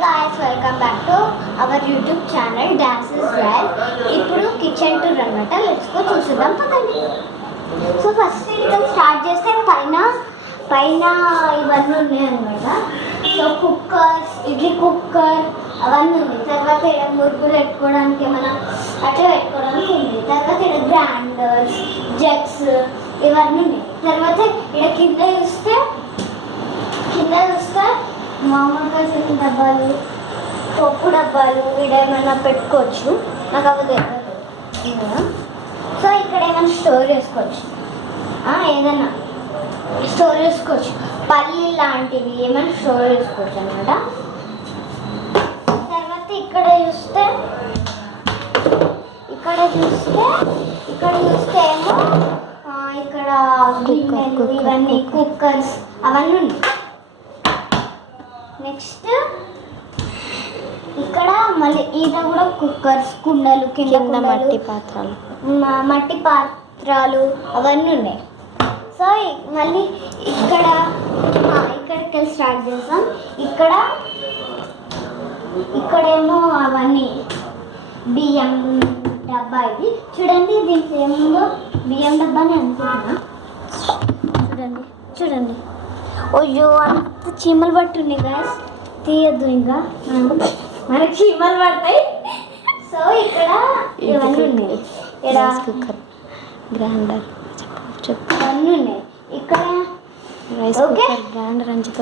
guys, welcome back to our YouTube channel Dance is Well. ఇప్పుడు kitchen tour అన్నమాట. Let's go చూద్దాం పదండి. So first ఇక్కడ start చేస్తే పైన ఇవన్నీ ఉన్నాయి అన్నమాట. సో కుక్కర్స్, ఇడ్లీ కుక్కర్ అవన్నీ ఉన్నాయి. తర్వాత ఇక్కడ మురుగులు పెట్టుకోవడానికి మనం అట్లా పెట్టుకోవడానికి ఉంది. తర్వాత ఇక్కడ గ్రైండర్స్, జగ్స్ ఇవన్నీ ఉన్నాయి. తర్వాత ఇక్కడ కింద చూస్తే మామూలుగా చిన్న డబ్బాలు, పప్పు డబ్బాలు ఇక్కడ ఏమైనా పెట్టుకోవచ్చు. నాకు అవి తెలియదు. సో ఇక్కడ ఏమైనా స్టోర్ చేసుకోవచ్చు, ఏదైనా స్టోర్ చేసుకోవచ్చు. పల్లి లాంటివి ఏమైనా స్టోర్ చేసుకోవచ్చు అన్నమాట. తర్వాత ఇక్కడ చూస్తే ఏమో ఇక్కడ గిన్నెలు ఇవన్నీ కుక్కర్స్ అవన్నీ ఉన్నాయి. నెక్స్ట్ ఇక్కడ మళ్ళీ ఈత కూడా కుక్కర్స్, కుండలు, కింద మట్టి పాత్రలు అవన్నీ ఉన్నాయి. సో మళ్ళీ ఇక్కడికి స్టార్ట్ చేస్తాం. ఇక్కడేమో అవన్నీ బియ్యం డబ్బా. ఇది చూడండి, దీనికి ఏముందో బియ్యం డబ్బాని అనుకుంటున్నా. చూడండి అయ్యో అంత చీమలు పట్టున్నాయి గాయస్, తీయద్దు ఇంకా మనకి చీమలు పడతాయి. సో ఇక్కడ ఇవన్నీ ఉన్నాయి. ఇక్కడ గ్రైండర్ ఇవన్నీ ఉన్నాయి. ఇక్కడ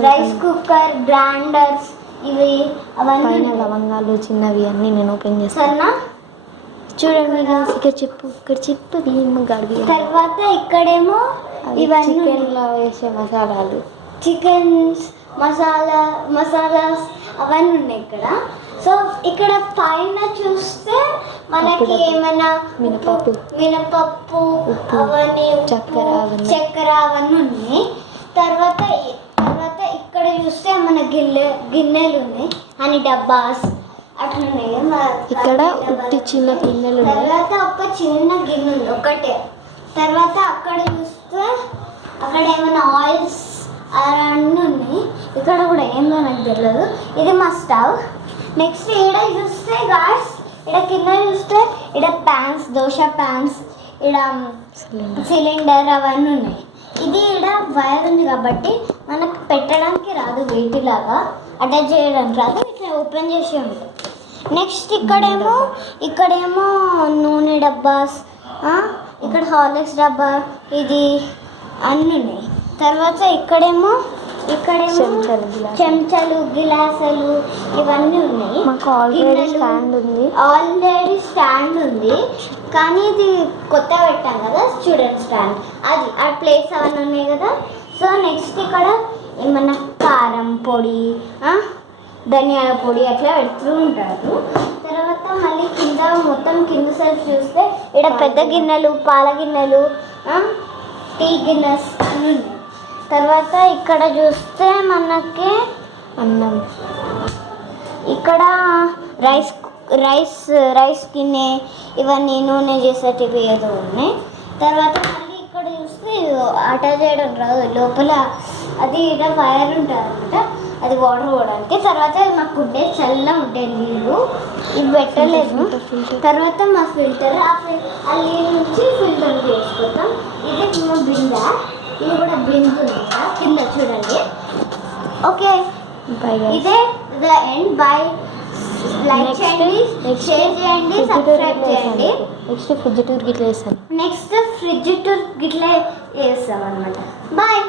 రైస్ కుక్కర్, గ్రైండర్స్ ఇవి అవన్నీ లవంగాలు చిన్నవి అన్నీ నేను ఓపెన్ చేస్తాను. చూడండి ఇక్కడ చెప్పు గడివి. తర్వాత ఇక్కడేమో ఇవన్నీ చికెన్లో వేసే మసాలాలు, చికెన్ మసాలాస్ అవన్నీ ఉన్నాయి ఇక్కడ. సో ఇక్కడ పైన చూస్తే మనకి ఏమైనా మినపప్పు అవన్నీ, చక్కెర అవన్నీ ఉన్నాయి. తర్వాత ఇక్కడ చూస్తే మన గిన్నెలు ఉన్నాయి అని డబ్బాస్ అట్లున్నాయి. ఇక్కడ చిన్న గిన్నెలు. తర్వాత ఒక చిన్న గిన్నె ఉంది ఒకటే. తర్వాత అక్కడ చూస్తే అక్కడ ఏమైనా ఆయిల్స్ అవన్నీ ఉన్నాయి. ఇక్కడ కూడా ఏందో నాకు తెలియదు. ఇది మా స్టవ్. నెక్స్ట్ ఇక్కడ చూస్తే గాయస్, ఇక్కడ కింద చూస్తే ఇక్కడ ప్యాన్స్, దోశ ప్యాన్స్, ఇక్కడ సిలిండర్ అవన్నీ ఉన్నాయి. ఇది ఇక్కడ వైర్ ఉంది కాబట్టి మనకు పెట్టడానికి రాదు, వీటిలాగా అటాచ్ చేయడానికి రాదు, ఇట్లా ఓపెన్ చేసి ఉంటుంది. నెక్స్ట్ ఇక్కడేమో నూనె డబ్బాస్, ఇక్కడ హార్లిక్స్ డబ్బా, ఇది అన్నీ ఉన్నాయి. తర్వాత ఇక్కడేమో చెంచాలు, గిలాసులు ఇవన్నీ ఉన్నాయి. ఆల్రెడీ స్టాండ్ ఉంది కానీ ఇది కొత్త పెట్టాం కదా స్టూడెంట్ స్టాండ్, అది ఆ ప్లేస్ అవన్నీ ఉన్నాయి కదా. సో నెక్స్ట్ ఇక్కడ ఏమన్నా కారం పొడి, ధనియాల పొడి అట్లా పెడుతూ ఉంటారు. తర్వాత మళ్ళీ మొత్తం కింద సైడ్ చూస్తే ఇక్కడ పెద్ద గిన్నెలు, పాల గిన్నెలు, టీ గిన్నెస్ ఉన్నాయి. తర్వాత ఇక్కడ చూస్తే మనకి అన్నం, ఇక్కడ రైస్ గిన్నె ఇవన్నీ నూనె చేసేటివి ఏదో ఉన్నాయి. తర్వాత మళ్ళీ ఇక్కడ చూస్తే అటాచ్ చేయడం రాదు, లోపల అది ఇలా వైర్ ఉంటుంది అనమాట, అది వాటర్ పోవడానికి. తర్వాత మాకు ఉండే చల్ల ఉండే నీళ్ళు ఇవి పెట్టలేదు. తర్వాత మా ఫిల్టర్, ఆ నీళ్ళు నుంచి ఫిల్టర్ చేసుకుంటాం. ఇది మా బిందె, ఇది కూడా బిందు ఉంది కింద చూడండి. ఓకే, ఇదే ద ఎండ్. బై, లైక్ చేయండి, షేర్ చేయండి, సబ్స్క్రైబ్ చేయండి. నెక్స్ట్ ఫ్రిడ్జ్ టూర్ గిట్లా వేస్తాం అనమాట. బాయ్.